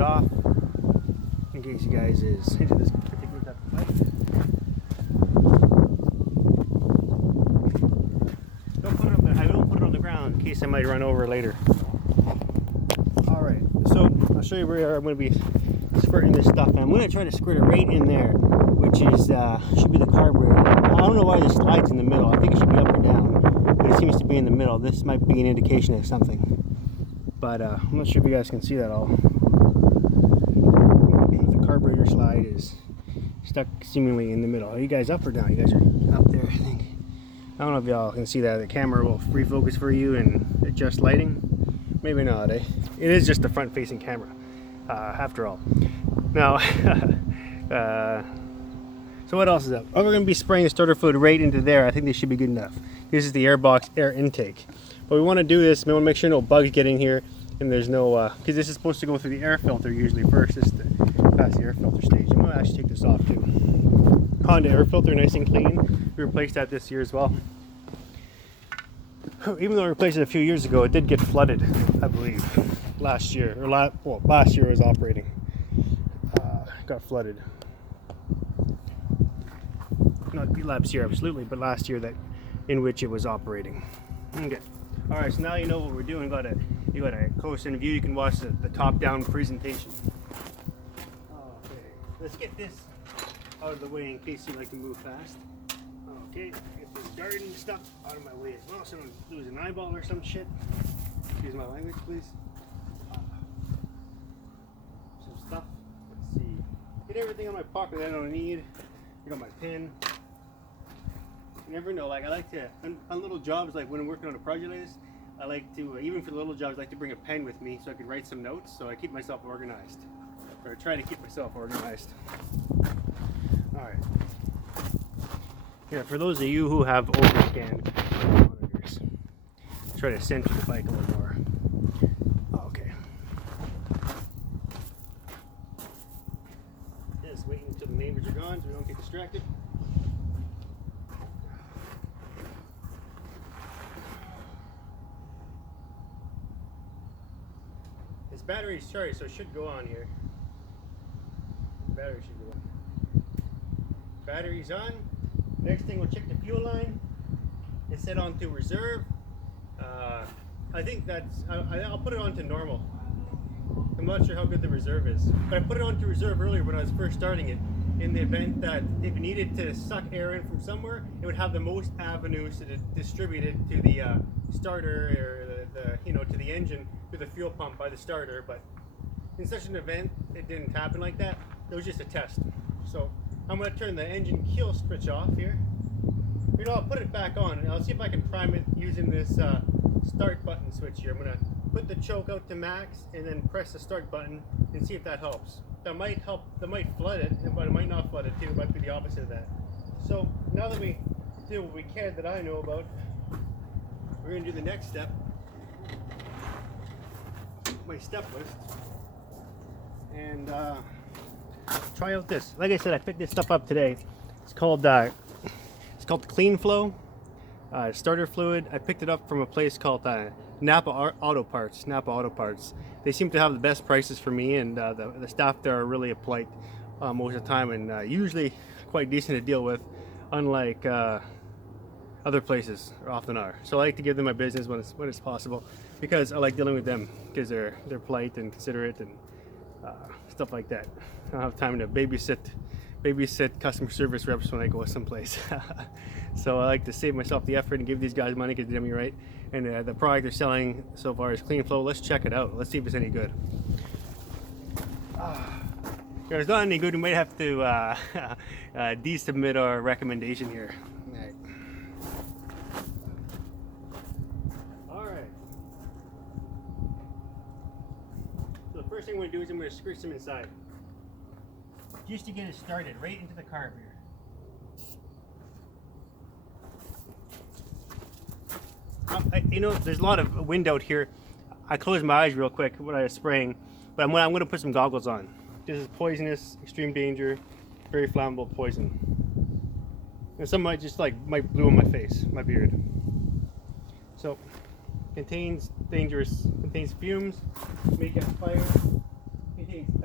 off in case you guys is into this particular type of bike. I don't put it on the ground in case I might run over later. Alright, so I'll show you where I'm going to be squirting this stuff. And I'm going to try to squirt it right in there, which is should be the carburetor. I don't know why the slide's in the middle. I think it should be up or down, but it seems to be in the middle. This might be an indication of something, but I'm not sure if you guys can see that all. The carburetor slide is stuck seemingly in the middle. Are you guys up or down? You guys are up there, I think. I don't know if y'all can see that. The camera will refocus for you and adjust lighting. Maybe not, eh? It is just the front-facing camera, after all. Now, so what else is up? Oh, we're going to be spraying the starter fluid right into there. I think they should be good enough. This is the airbox air intake. But we want to do this, we want to make sure no bugs get in here, and there's no, because this is supposed to go through the air filter usually first, just to pass the air filter stage. I'm going to actually take this off too. Honda air filter, nice and clean. We replaced that this year as well. Even though we replaced it a few years ago, it did get flooded, I believe, last year. Or last year it was operating. Got flooded. Not last year, absolutely, but last year that in which it was operating. Okay. All right. So now you know what we're doing. You got a close-in view. You can watch the top-down presentation. Okay. Let's get this out of the way in case you like to move fast. Okay, get this garden stuff out of my way as well so I don't lose an eyeball or some shit. Excuse my language, please. Some stuff. Let's see. Get everything in my pocket that I don't need. I got my pen. You never know. Like I like to on little jobs, like when I'm working on a project like this, I like to even for the little jobs, I like to bring a pen with me so I can write some notes. So I keep myself organized, or I try to keep myself organized. All right. Yeah, for those of you who have overscanned monitors, try to center the bike a little more. Okay. Just waiting until the neighbors are gone so we don't get distracted. This battery's charged, so it should go on here. Battery should go on. Battery's on. Next thing, we'll check the fuel line. It's set on to reserve. I think that's, I'll put it on to normal. I'm not sure how good the reserve is. But I put it on to reserve earlier when I was first starting it, in the event that if it needed to suck air in from somewhere, it would have the most avenues to distribute it to the starter, or to the engine, to the fuel pump by the starter. But in such an event, it didn't happen like that. It was just a test. So I'm going to turn the engine kill switch off here. You know, I'll put it back on and I'll see if I can prime it using this start button switch here. I'm going to put the choke out to max and then press the start button and see if that helps. That might help, that might flood it, but it might not flood it too. It might be the opposite of that. So now that we did what we can that I know about, we're going to do the next step. My step list. And try out this. Like I said, I picked this stuff up today. It's called Clean Flow starter fluid. I picked it up from a place called Napa Auto Parts. They seem to have the best prices for me, and the staff there are really polite most of the time, and usually quite decent to deal with, unlike other places often are. So I like to give them my business when it's possible, because I like dealing with them, because they're polite and considerate and stuff like that. I don't have time to babysit customer service reps when I go someplace. So I like to save myself the effort and give these guys money because they did me right. And the product they're selling so far is Clean Flow. Let's check it out. Let's see if it's any good. If it's not any good, we might have to desubmit our recommendation here. All right. So the first thing I'm going to do is I'm going to screw some inside, just to get it started, right into the carb here. There's a lot of wind out here. I closed my eyes real quick when I was spraying, but I'm going to put some goggles on. This is poisonous, extreme danger, very flammable poison. And some might blew in my face, my beard. So, contains fumes, may catch fire, contains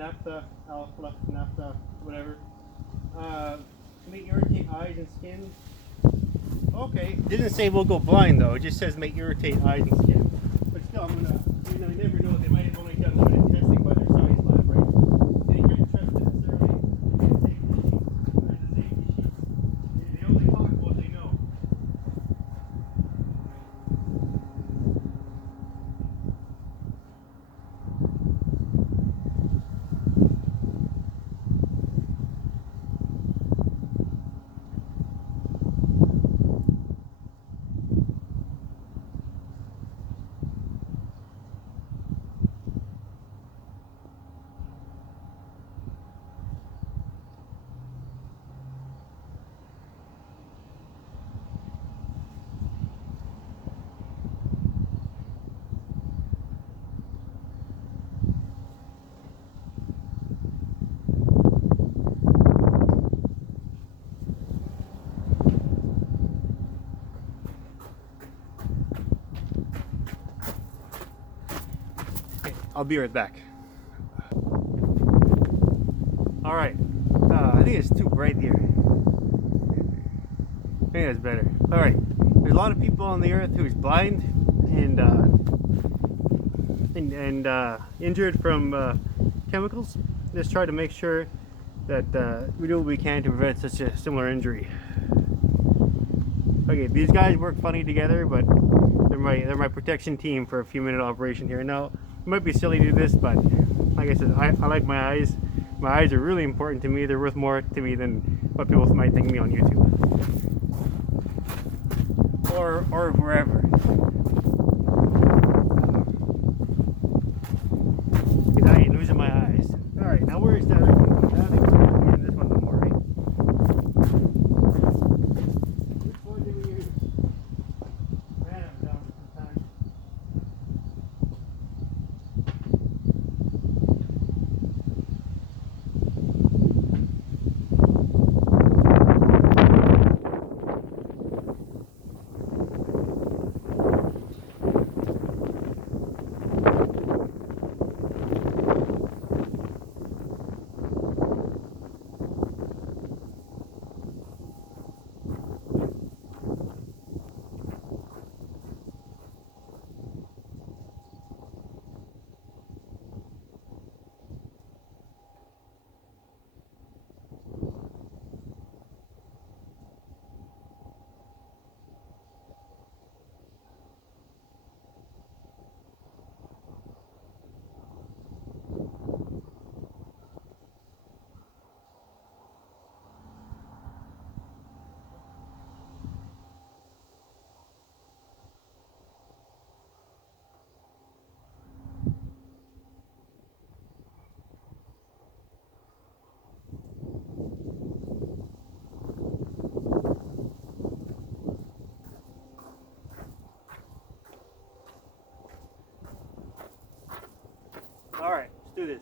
naphtha, alpha, naphtha, whatever. May irritate eyes and skin. Okay, it doesn't say we'll go blind though. It just says may irritate eyes and skin. But still, I'm gonna. You know, you never know. They might have only done limited testing by their science lab, right? They can't trust necessarily the safety sheets. They only talk what they know. I'll be right back. All right, I think it's too bright here. I think that's better. All right, there's a lot of people on the earth who's blind and injured from chemicals. Just try to make sure that we do what we can to prevent such a similar injury. Okay, these guys work funny together, but they're my protection team for a few minute operation here. Now, it might be silly to do this, but like I said, I like my eyes. My eyes are really important to me. They're worth more to me than what people might think of me on YouTube or wherever. Because I ain't losing my eyes. All right, now where is that other one? I think we're in this one no more, right? Which one do we use? I had them down sometimes. All right, let's do this.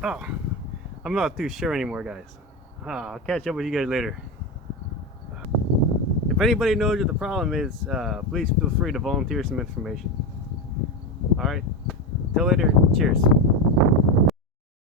Oh, I'm not too sure anymore, guys. I'll catch up with you guys later. If anybody knows what the problem is, please feel free to volunteer some information. Alright, till later, cheers.